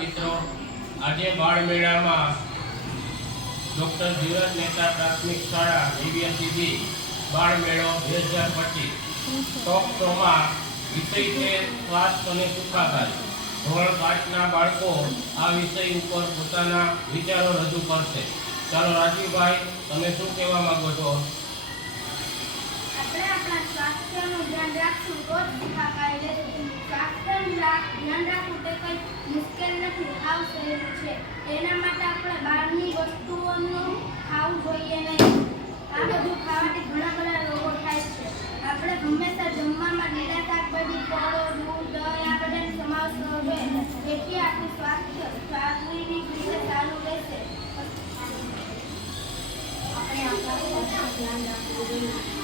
મિત્રો. આજે બાળ મેળામાં ડૉક્ટર ધીરજ નેતા પ્રાથમિક શાળા જીવીએમસીબી બાળ મેળો બે હજાર પચીસ. ટોપ શોમાં વિષય છે સ્વાસ્થ્ય અને સુખાકારી. ધોરણ પાંચના બાળકો આ વિષય ઉપર પોતાના વિચારો રજૂ કરશે. ચાલો રાજીવભાઈ, તમે શું કહેવા માંગો છો? આપણે આપણા સ્વાસ્થ્યનું ધ્યાન રાખશું તો જ સુખાકારી લેશું ધ્યાન રાખવું તે કંઈ મુશ્કેલ નથી સાવ સહેલું છે. એના માટે આપણે બહારની વસ્તુઓનું ખાવું જોઈએ નહીં. આ બધું ખાવાથી ઘણા બધા રોગો થાય છે. આપણે હંમેશા જમવામાં લીલા શાકભાજી, ફળો, દૂધ, દહીં, આ બધાનો સમાવેશ કરવો જેથી આપણું સ્વાસ્થ્ય સ્વાસ્થ્યની રીતે સારું રહેશે. આપણે આપણા સ્વાસ્થ્ય ધ્યાન રાખવું જોઈએ.